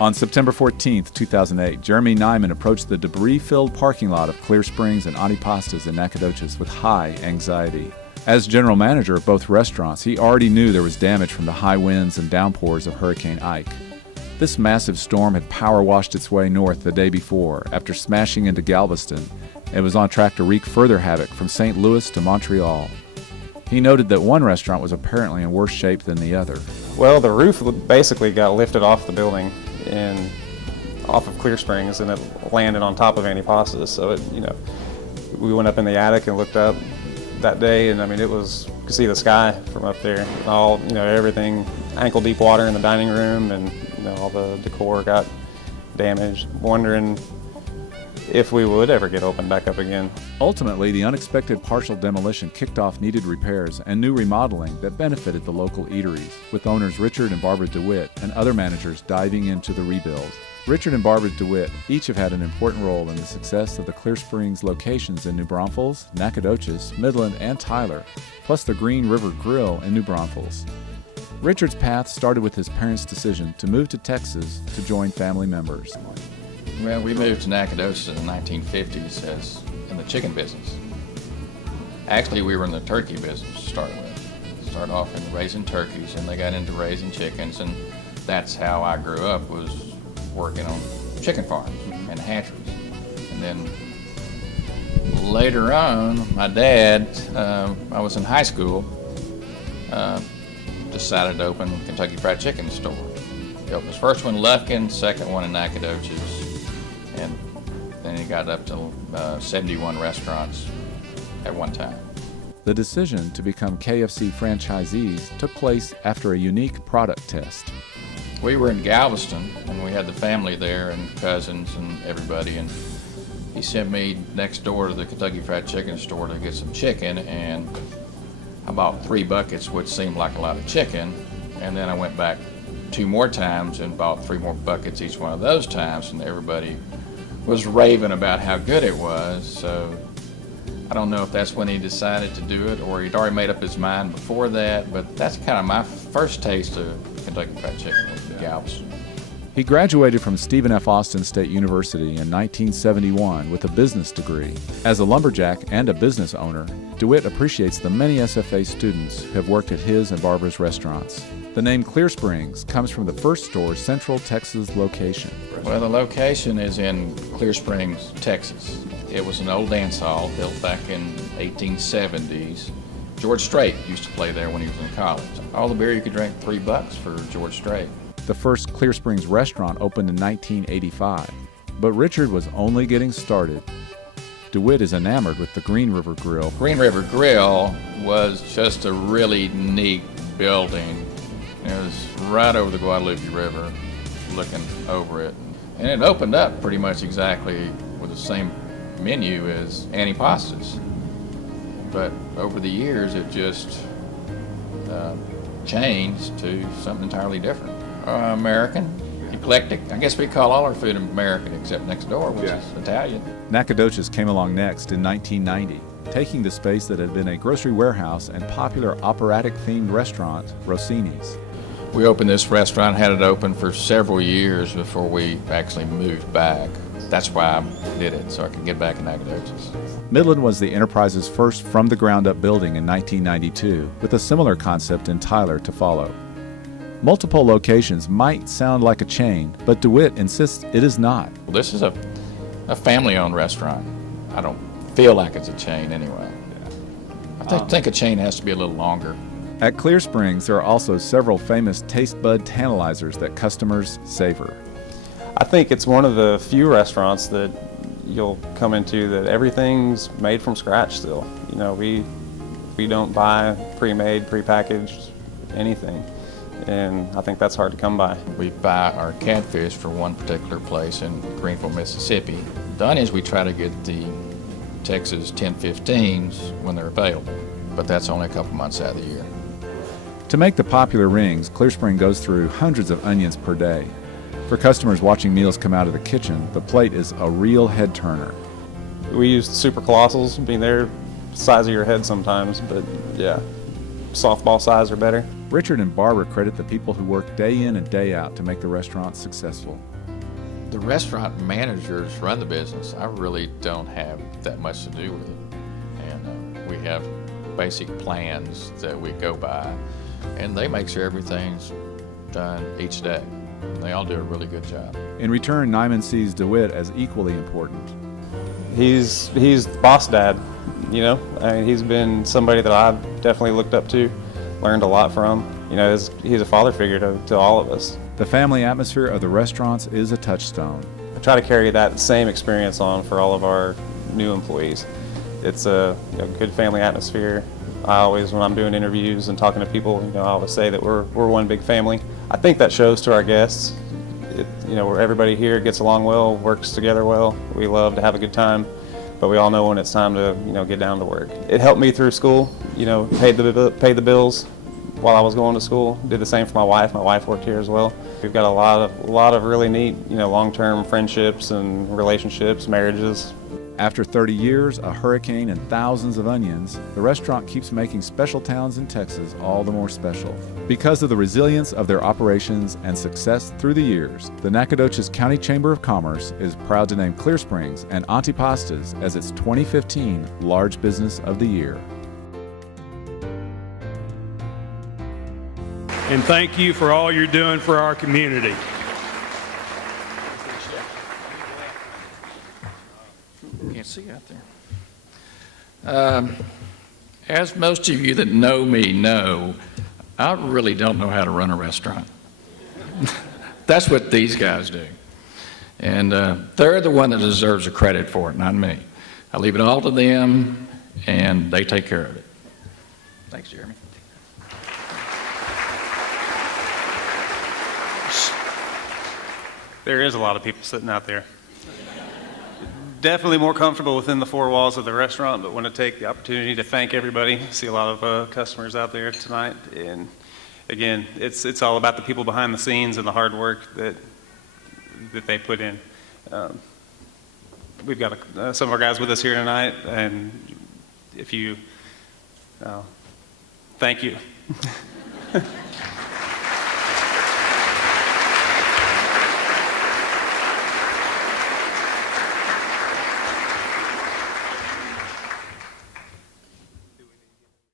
On September 14, 2008, Jeremy Nyman approached the debris-filled parking lot of Clear Springs and Auntie Pasta's in Nacogdoches with high anxiety. As general manager of both restaurants, he already knew there was damage from the high winds and downpours of Hurricane Ike. This massive storm had power-washed its way north the day before after smashing into Galveston and was on track to wreak further havoc from St. Louis to Montreal. He noted that one restaurant was apparently in worse shape than the other. Well, the roof basically got lifted off the building and off of Clear Springs, and it landed on top of Auntie Pasta's. So we went up in the attic and looked up that day, and I mean, you could see the sky from up there. All, everything, ankle deep water in the dining room, and all the decor got damaged. Wondering if we would ever get opened back up again. Ultimately, the unexpected partial demolition kicked off needed repairs and new remodeling that benefited the local eateries, with owners Richard and Barbara DeWitt and other managers diving into the rebuild. Richard and Barbara DeWitt each have had an important role in the success of the Clear Springs locations in New Braunfels, Nacogdoches, Midland, and Tyler, plus the Green River Grill in New Braunfels. Richard's path started with his parents' decision to move to Texas to join family members. Well, we moved to Nacogdoches in the 1950s in the chicken business. Actually, we were in the turkey business to start with. Started off in raising turkeys, and they got into raising chickens, and that's how I grew up, was working on chicken farms and hatcheries. And then later on, my dad, I was in high school, decided to open a Kentucky Fried Chicken store. He opened his first one in Lufkin, second one in Nacogdoches, and then he got up to 71 restaurants at one time. The decision to become KFC franchisees took place after a unique product test. We were in Galveston, and we had the family there and cousins and everybody, and he sent me next door to the Kentucky Fried Chicken store to get some chicken, and I bought 3 buckets, which seemed like a lot of chicken, and then I went back 2 more times and bought 3 more buckets each one of those times, and everybody was raving about how good it was. So I don't know if that's when he decided to do it or he'd already made up his mind before that, but that's kind of my first taste of Kentucky Fried Chicken was in Galveston. He graduated from Stephen F. Austin State University in 1971 with a business degree. As a lumberjack and a business owner, DeWitt appreciates the many SFA students who have worked at his and Barbara's restaurants. The name Clear Springs comes from the first store's Central Texas location. Well, the location is in Clear Springs, Texas. It was an old dance hall built back in 1870s. George Strait used to play there when he was in college. All the beer you could drink, $3 for George Strait. The first Clear Springs restaurant opened in 1985, but Richard was only getting started. DeWitt is enamored with the Green River Grill. Green River Grill was just a really neat building. It was right over the Guadalupe River, looking over it. And it opened up pretty much exactly with the same menu as Auntie Pasta's. But over the years, it just changed to something entirely different. American, eclectic. I guess we call all our food American except next door, which is Italian. Nacogdoches came along next in 1990, taking the space that had been a grocery warehouse and popular operatic-themed restaurant, Rossini's. We opened this restaurant, had it open for several years before we actually moved back. That's why I did it, so I could get back in Nacogdoches. Midland was the enterprise's first from-the-ground-up building in 1992, with a similar concept in Tyler to follow. Multiple locations might sound like a chain, but DeWitt insists it is not. Well, this is a family-owned restaurant. I don't feel like it's a chain anyway. I think a chain has to be a little longer. At Clear Springs, there are also several famous taste bud tantalizers that customers savor. I think it's one of the few restaurants that you'll come into that everything's made from scratch still. We don't buy pre-made, pre-packaged anything, and I think that's hard to come by. We buy our catfish from one particular place in Greenville, Mississippi. Done is we try to get the Texas 1015s when they're available, but that's only a couple months out of the year. To make the popular rings, Clear Spring goes through hundreds of onions per day. For customers watching meals come out of the kitchen, the plate is a real head turner. We used super colossals, they're the size of your head sometimes, but yeah. softball size or better. Richard and Barbara credit the people who work day in and day out to make the restaurant successful. The restaurant managers run the business. I really don't have that much to do with it. And we have basic plans that we go by, and they make sure everything's done each day. They all do a really good job. In return, Nyman sees DeWitt as equally important. He's the boss dad, you know. I mean, he's been somebody that I've definitely looked up to, learned a lot from. You know, he's a father figure to all of us. The family atmosphere of the restaurants is a touchstone. I try to carry that same experience on for all of our new employees. It's a good family atmosphere. I always, when I'm doing interviews and talking to people, I always say that we're one big family. I think that shows to our guests. Where everybody here gets along well, works together well. We love to have a good time, but we all know when it's time to get down to work. It helped me through school. Paid the bills while I was going to school. Did the same for my wife. My wife worked here as well. We've got a lot of really neat, long-term friendships and relationships, marriages. After 30 years, a hurricane, and thousands of onions, the restaurant keeps making special towns in Texas all the more special. Because of the resilience of their operations and success through the years, the Nacogdoches County Chamber of Commerce is proud to name Clear Springs and Auntie Pastas as its 2015 Large Business of the Year. And thank you for all you're doing for our community. Can't see out there. As most of you that know me know, I really don't know how to run a restaurant. That's what these guys do. And they're the one that deserves the credit for it, not me. I leave it all to them, and they take care of it. Thanks, Jeremy. There is a lot of people sitting out there. Definitely more comfortable within the four walls of the restaurant, but want to take the opportunity to thank everybody. See a lot of customers out there tonight, and again, it's all about the people behind the scenes and the hard work that they put in. We've got some of our guys with us here tonight, and if you thank you.